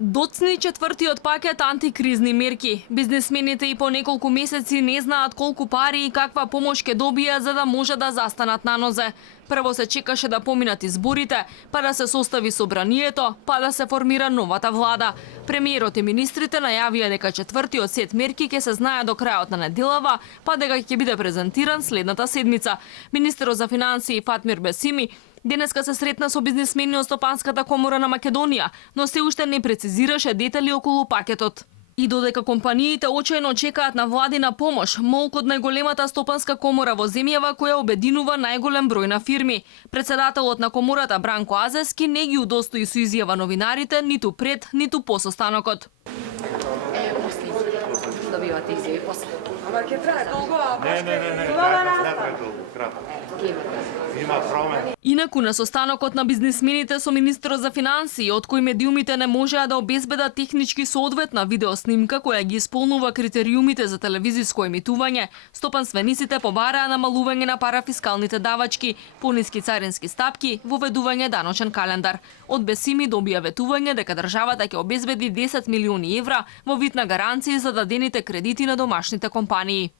Доцни четвртиот пакет антикризни мерки. Бизнесмените и по неколку месеци не знаат колку пари и каква помош ќе добијат за да може да застанат на нозе. Прво се чекаше да поминат изборите, па да се состави собранието, па да се формира новата влада. Премиерот и министрите најавија дека четвртиот сет мерки ќе се знае до крајот на неделава, па дека ќе биде презентиран следната седмица. Министерот за финансии Фатмир Бесими денеска се сретна со бизнесмени од Стопанската комора на Македонија, но се уште не прецизираше детали околу пакетот. И додека компаниите очајно чекаат на владина помош, молк од најголемата стопанска комора во земјава која обединува најголем број на фирми. Председателот на комората Бранко Азески не ги удостои со изјава новинарите ниту пред, ниту по состанокот. Добивате изјави после. Ама ќе трае долго, Не трае долго, кратко. Има промен. Инаку на состанокот на бизнесмените со министерот за финансии, од кој медиумите не можеа да обезбедат технички соодветна видеоснимка која ги исполнува критериумите за телевизиско емитување, стопанствениците побараа намалување на парафискалните давачки, пониски царински стапки, воведување даночен календар. Од Бесими добија ветување дека државата ќе обезбеди 10 милиони евра во вид на гаранции за дадените кредити на домашните компании.